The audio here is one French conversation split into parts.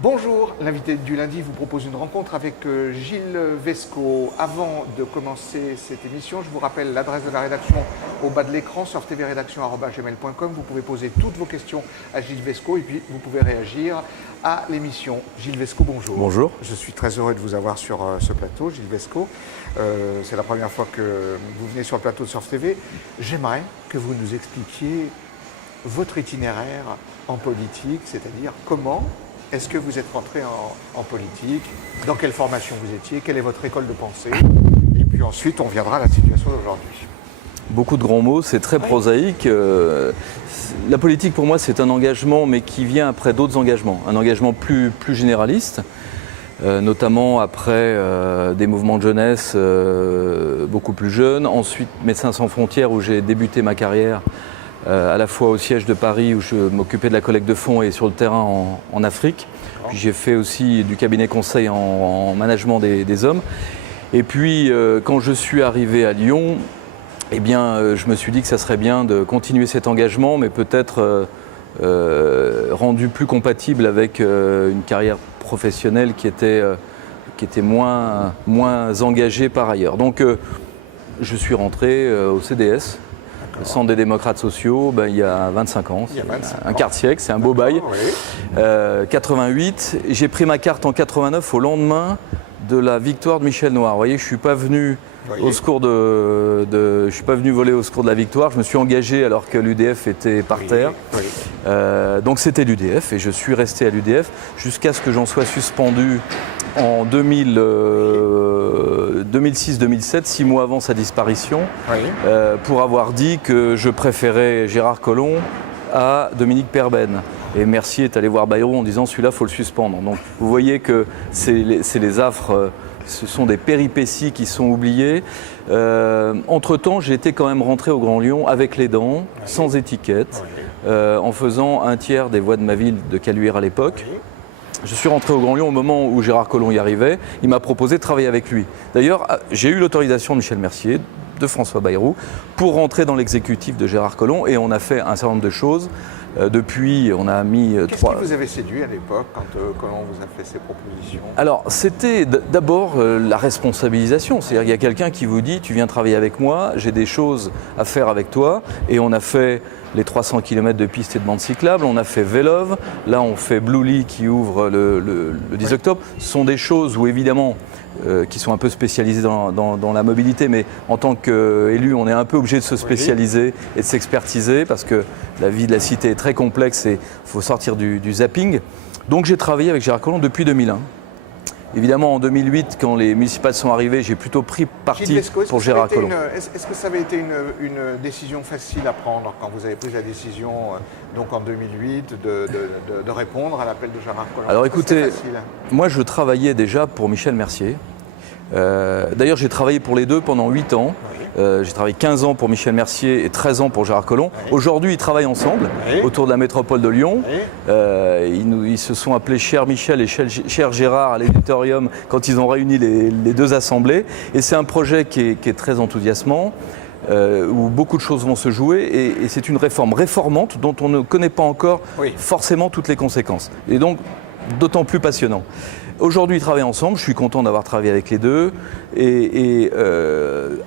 Bonjour, l'invité du lundi vous propose une rencontre avec Gilles Vesco. Avant de commencer cette émission, je vous rappelle l'adresse de la rédaction au bas de l'écran, surftvrédaction@gmail.com. Vous pouvez poser toutes vos questions à Gilles Vesco et puis vous pouvez réagir à l'émission. Gilles Vesco, bonjour. Bonjour. Je suis très heureux de vous avoir sur ce plateau, Gilles Vesco. C'est la première fois que vous venez sur le plateau de Surf TV. J'aimerais que vous nous expliquiez votre itinéraire en politique, c'est-à-dire comment est-ce que vous êtes rentré en politique? Dans quelle formation vous étiez? Quelle est votre école de pensée? Et puis ensuite, on viendra à la situation d'aujourd'hui. Beaucoup de grands mots, c'est très prosaïque. La politique, pour moi, c'est un engagement, mais qui vient après d'autres engagements. Un engagement plus généraliste, notamment après des mouvements de jeunesse beaucoup plus jeunes. Ensuite, Médecins sans frontières, où j'ai débuté ma carrière à la fois au siège de Paris où je m'occupais de la collecte de fonds et sur le terrain en Afrique. Puis j'ai fait aussi du cabinet conseil en management des hommes. Et puis quand je suis arrivé à Lyon, eh bien, je me suis dit que ça serait bien de continuer cet engagement, mais peut-être rendu plus compatible avec une carrière professionnelle qui était moins engagée par ailleurs. Donc je suis rentré au CDS. Le Centre des démocrates sociaux, il y a 25 ans, un quart de siècle, c'est un beau bail. 88, j'ai pris ma carte en 89 au lendemain de la victoire de Michel Noir. Vous voyez, je ne suis pas venu au secours je suis pas venu voler au secours de la victoire. Je me suis engagé alors que l'UDF était par terre. Donc c'était l'UDF et je suis resté à l'UDF jusqu'à ce que j'en sois suspendu en 2006-2007, 6 mois avant sa disparition, pour avoir dit que je préférais Gérard Collomb à Dominique Perben. Et Mercier est allé voir Bayrou en disant celui-là, il faut le suspendre. Donc vous voyez que c'est les affres, ce sont des péripéties qui sont oubliées. Entre-temps, j'ai été quand même rentré au Grand Lyon avec les dents, sans étiquette, en faisant un tiers des voies de ma ville de Caluire à l'époque. Je suis rentré au Grand Lyon au moment où Gérard Collomb y arrivait. Il m'a proposé de travailler avec lui. D'ailleurs, j'ai eu l'autorisation de Michel Mercier, de François Bayrou, pour rentrer dans l'exécutif de Gérard Collomb. Et on a fait un certain nombre de choses. Depuis, on a mis Qu'est-ce qui vous avait séduit à l'époque quand Collomb vous a fait ses propositions? Alors, c'était d'abord la responsabilisation. C'est-à-dire qu'il y a quelqu'un qui vous dit « tu viens travailler avec moi, j'ai des choses à faire avec toi ». Et on a fait les 300 km de pistes et de bandes cyclables, on a fait Vélove, là on fait Bluely qui ouvre le 10 octobre. Ce sont des choses où évidemment, qui sont un peu spécialisées dans la mobilité, mais en tant qu'élu, on est un peu obligé de se spécialiser et de s'expertiser parce que la vie de la cité est très complexe et il faut sortir du zapping. Donc j'ai travaillé avec Gérard Collomb depuis 2001. Évidemment, en 2008, quand les municipales sont arrivées, j'ai plutôt pris parti pour Gérard Collomb. Est-ce que ça avait été une décision facile à prendre quand vous avez pris la décision, donc en 2008, de répondre à l'appel de Gérard Collomb? Alors écoutez, moi je travaillais déjà pour Michel Mercier. D'ailleurs, j'ai travaillé pour les deux pendant 8 ans. J'ai travaillé 15 ans pour Michel Mercier et 13 ans pour Gérard Collomb. Aujourd'hui, ils travaillent ensemble autour de la métropole de Lyon. Ils se sont appelés Cher Michel et Cher Gérard à l'éditorium quand ils ont réuni les deux assemblées. Et c'est un projet qui est très enthousiasmant, où beaucoup de choses vont se jouer. Et c'est une réforme réformante dont on ne connaît pas encore forcément toutes les conséquences. Et donc, d'autant plus passionnant. Aujourd'hui, ils travaillent ensemble, je suis content d'avoir travaillé avec les deux. Et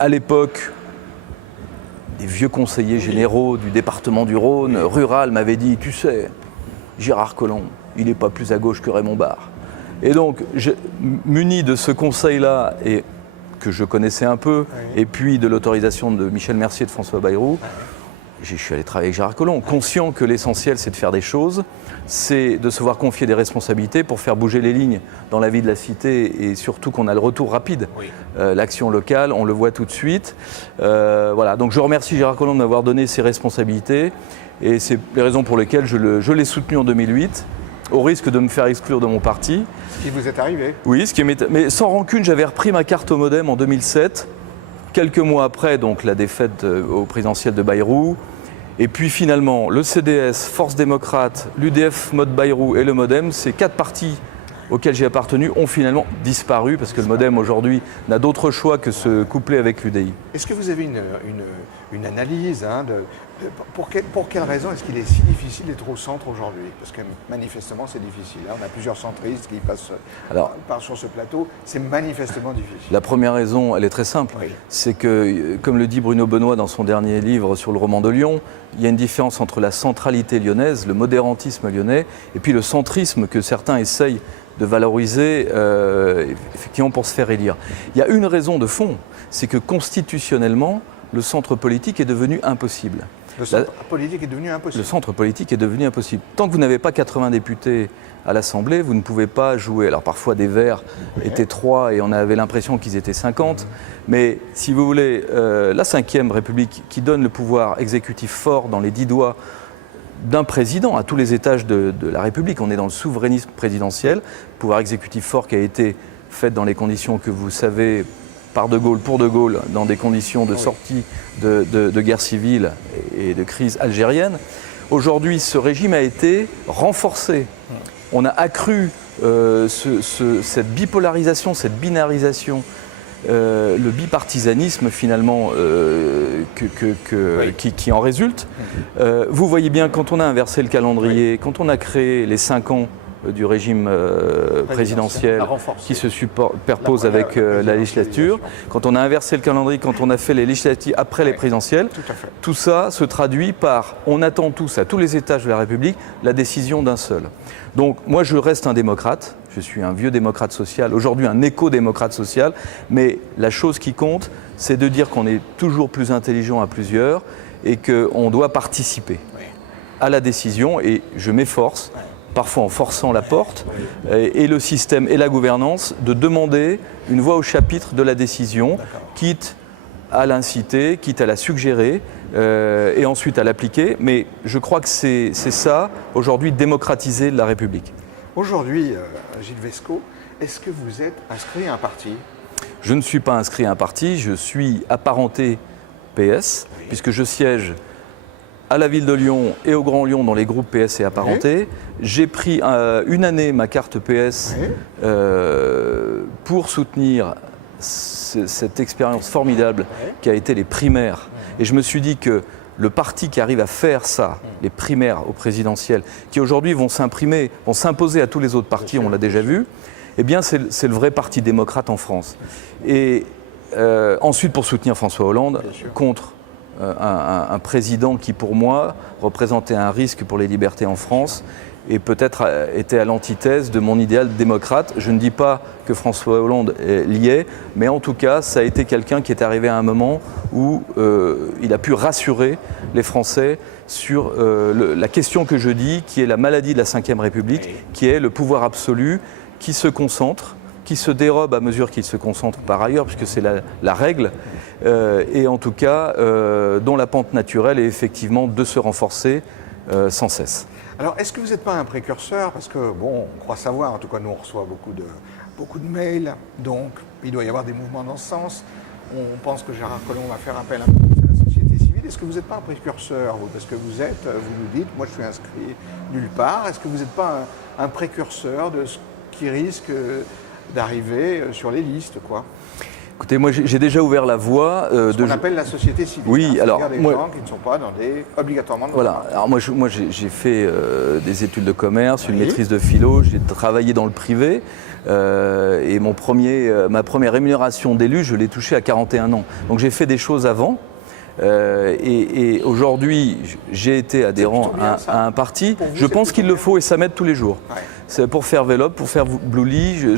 à l'époque, des vieux conseillers généraux du département du Rhône, rural, m'avaient dit « Tu sais, Gérard Collomb, il n'est pas plus à gauche que Raymond Barre ». Et donc, muni de ce conseil-là, et que je connaissais un peu, et puis de l'autorisation de Michel Mercier et de François Bayrou, je suis allé travailler avec Gérard Collomb, conscient que l'essentiel c'est de faire des choses, c'est de se voir confier des responsabilités pour faire bouger les lignes dans la vie de la cité et surtout qu'on a le retour rapide. L'action locale, on le voit tout de suite. Voilà. Donc je remercie Gérard Collomb de m'avoir donné ces responsabilités et c'est les raisons pour lesquelles je l'ai soutenu en 2008. Au risque de me faire exclure de mon parti. Ce qui vous est arrivé? Oui, mais sans rancune, j'avais repris ma carte au Modem en 2007. Quelques mois après, donc, la défaite au présidentiel de Bayrou. Et puis finalement, le CDS, Force démocrate, l'UDF, Mode Bayrou et le Modem, ces 4 partis auxquels j'ai appartenu ont finalement disparu parce que le Modem aujourd'hui n'a d'autre choix que se coupler avec l'UDI. Est-ce que vous avez une analyse Pour quelle raison est-ce qu'il est si difficile d'être au centre aujourd'hui? Parce que manifestement, c'est difficile. Hein. On a plusieurs centristes qui passent sur ce plateau. C'est manifestement difficile. La première raison, elle est très simple. Oui. C'est que, comme le dit Bruno Benoît dans son dernier livre sur le roman de Lyon, il y a une différence entre la centralité lyonnaise, le modérantisme lyonnais, et puis le centrisme que certains essayent de valoriser effectivement pour se faire élire. Il y a une raison de fond, c'est que constitutionnellement, le centre politique est devenu impossible. Le centre politique est devenu impossible. Le centre politique est devenu impossible. Tant que vous n'avez pas 80 députés à l'Assemblée, vous ne pouvez pas jouer. Alors parfois des Verts étaient 3 et on avait l'impression qu'ils étaient 50. Mais si vous voulez, la Ve République qui donne le pouvoir exécutif fort dans les 10 doigts d'un président à tous les étages de la République, on est dans le souverainisme présidentiel, pouvoir exécutif fort qui a été fait dans les conditions que vous savez, par De Gaulle, pour De Gaulle, dans des conditions de sortie de guerre civile et de crise algérienne. Aujourd'hui, ce régime a été renforcé. On a accru cette bipolarisation, cette binarisation, le bipartisanisme finalement qui en résulte. Vous voyez bien, quand on a inversé le calendrier, quand on a créé les 5 ans du régime présidentiel qui se superpose avec la législature, quand on a inversé le calendrier, quand on a fait les législatives après les présidentielles, tout ça se traduit par, on attend tous, à tous les étages de la République, la décision d'un seul. Donc moi je reste un démocrate, je suis un vieux démocrate social, aujourd'hui un éco-démocrate social, mais la chose qui compte, c'est de dire qu'on est toujours plus intelligent à plusieurs et qu'on doit participer à la décision, et je m'efforce, parfois en forçant la porte, et le système et la gouvernance, de demander une voix au chapitre de la décision, quitte à l'inciter, quitte à la suggérer, et ensuite à l'appliquer. Mais je crois que c'est ça, aujourd'hui, démocratiser la République. Aujourd'hui, Gilles Vesco, est-ce que vous êtes inscrit à un parti? Je ne suis pas inscrit à un parti, je suis apparenté PS, puisque je siège à la ville de Lyon et au Grand Lyon dans les groupes PS et apparentés. J'ai pris une année ma carte PS pour soutenir cette expérience formidable qui a été les primaires. Et je me suis dit que le parti qui arrive à faire ça, les primaires au présidentiel, qui aujourd'hui vont s'imposer à tous les autres partis, on l'a déjà vu, eh bien c'est le vrai parti démocrate en France. Et ensuite pour soutenir François Hollande contre un président qui, pour moi, représentait un risque pour les libertés en France et peut-être était à l'antithèse de mon idéal démocrate. Je ne dis pas que François Hollande l'y est, mais en tout cas, ça a été quelqu'un qui est arrivé à un moment où il a pu rassurer les Français sur la question que je dis, qui est la maladie de la Ve République, qui est le pouvoir absolu qui se concentre, qui se dérobe à mesure qu'il se concentre par ailleurs, puisque c'est la règle, et en tout cas dont la pente naturelle est effectivement de se renforcer sans cesse. Alors, est-ce que vous n'êtes pas un précurseur? Parce que, bon, on croit savoir, en tout cas nous on reçoit beaucoup de mails, donc il doit y avoir des mouvements dans ce sens. On pense que Gérard Collomb va faire appel un peu à la société civile. Est-ce que vous n'êtes pas un précurseur, vous? Parce que vous nous dites, moi je suis inscrit nulle part. Est-ce que vous n'êtes pas un précurseur de ce qui risque d'arriver sur les listes, quoi? Écoutez, moi j'ai déjà ouvert la voie ce qu'on appelle la société civile. Oui, alors des gens qui ne sont pas obligatoirement dans voilà. Alors moi j'ai fait des études de commerce, une maîtrise de philo, j'ai travaillé dans le privé et ma première rémunération d'élu, je l'ai touchée à 41 ans. Donc j'ai fait des choses avant. Et aujourd'hui, j'ai été adhérent à un parti. Je pense qu'il le faut et ça m'aide tous les jours. C'est pour faire Vélop, pour faire Bluely,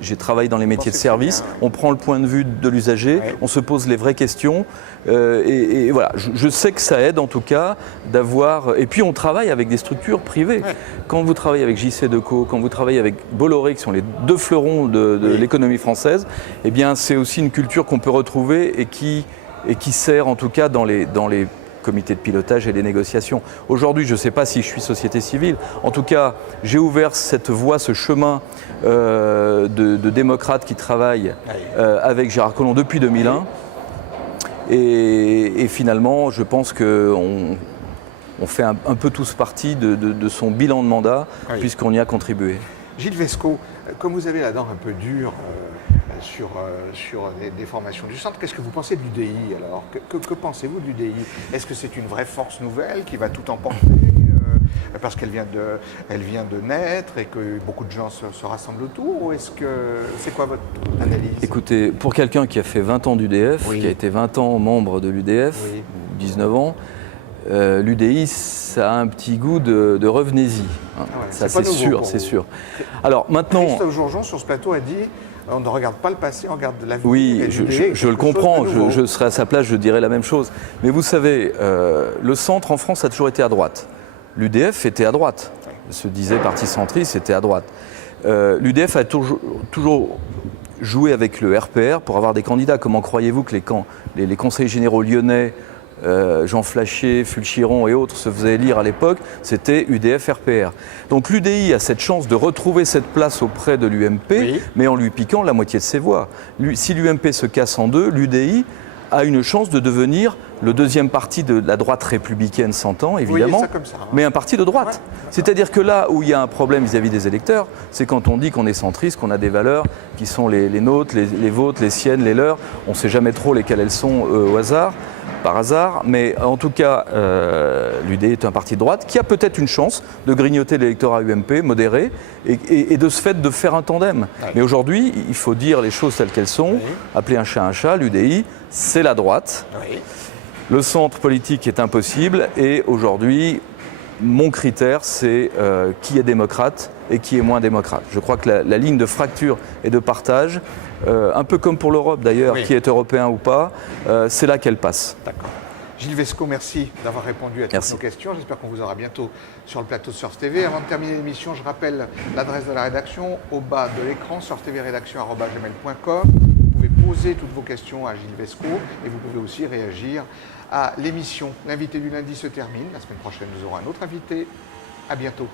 j'ai travaillé dans les métiers de service. On prend le point de vue de l'usager, on se pose les vraies questions. Et voilà, je sais que ça aide en tout cas d'avoir. Et puis on travaille avec des structures privées. Quand vous travaillez avec JC Decaux, quand vous travaillez avec Bolloré, qui sont les deux fleurons de l'économie française, eh bien c'est aussi une culture qu'on peut retrouver et qui sert en tout cas dans les comités de pilotage et les négociations. Aujourd'hui, je ne sais pas si je suis société civile. En tout cas, j'ai ouvert cette voie, ce chemin de démocrate qui travaille avec Gérard Collomb depuis 2001. Et finalement, je pense qu'on fait un peu tous partie de son bilan de mandat, puisqu'on y a contribué. Gilles Vesco, comme vous avez la dent un peu dure, sur des formations du centre. Qu'est-ce que vous pensez de l'UDI alors? Que pensez-vous de l'UDI? Est-ce que c'est une vraie force nouvelle qui va tout emporter parce qu'elle vient de naître et que beaucoup de gens se rassemblent autour? Ou est-ce que c'est quoi votre analyse? Écoutez, pour quelqu'un qui a fait 20 ans d'UDF, qui a été 20 ans membre de l'UDF, ou 19 ans, l'UDI, ça a un petit goût de revenez-y. Hein. Ça, c'est sûr, c'est sûr. Alors maintenant, Christophe Jourgeon, sur ce plateau, a dit on ne regarde pas le passé, on regarde l'avenir. Oui, je le comprends, je serais à sa place, je dirais la même chose. Mais vous savez, le centre en France a toujours été à droite. L'UDF était à droite. Se disait parti centriste, c'était à droite. L'UDF a toujours joué avec le RPR pour avoir des candidats. Comment croyez-vous que les conseillers généraux lyonnais, Jean Flachier, Fulchiron et autres se faisaient élire à l'époque? C'était UDF-RPR. Donc l'UDI a cette chance de retrouver cette place auprès de l'UMP, mais en lui piquant la moitié de ses voix. Si l'UMP se casse en deux, l'UDI a une chance de devenir le deuxième parti de la droite républicaine s'entend, évidemment, ça comme ça, hein. Mais un parti de droite. C'est-à-dire que là où il y a un problème vis-à-vis des électeurs, c'est quand on dit qu'on est centriste, qu'on a des valeurs qui sont les nôtres, les vôtres, les siennes, les leurs. On ne sait jamais trop lesquelles elles sont au hasard, par hasard. Mais en tout cas, l'UDI est un parti de droite qui a peut-être une chance de grignoter l'électorat UMP modéré et de ce fait de faire un tandem. Mais aujourd'hui, il faut dire les choses telles qu'elles sont, appeler un chat, l'UDI, c'est la droite. Le centre politique est impossible et aujourd'hui, mon critère, c'est qui est démocrate et qui est moins démocrate. Je crois que la ligne de fracture et de partage, un peu comme pour l'Europe d'ailleurs, qui est européen ou pas, c'est là qu'elle passe. D'accord. Gilles Vesco, merci d'avoir répondu à toutes nos questions. J'espère qu'on vous aura bientôt sur le plateau de Surf TV. Avant de terminer l'émission, je rappelle l'adresse de la rédaction au bas de l'écran, surftvrédaction@gmail.com. Vous pouvez poser toutes vos questions à Gilles Vesco et vous pouvez aussi réagir à l'émission. L'invité du lundi se termine. La semaine prochaine, nous aurons un autre invité. À bientôt.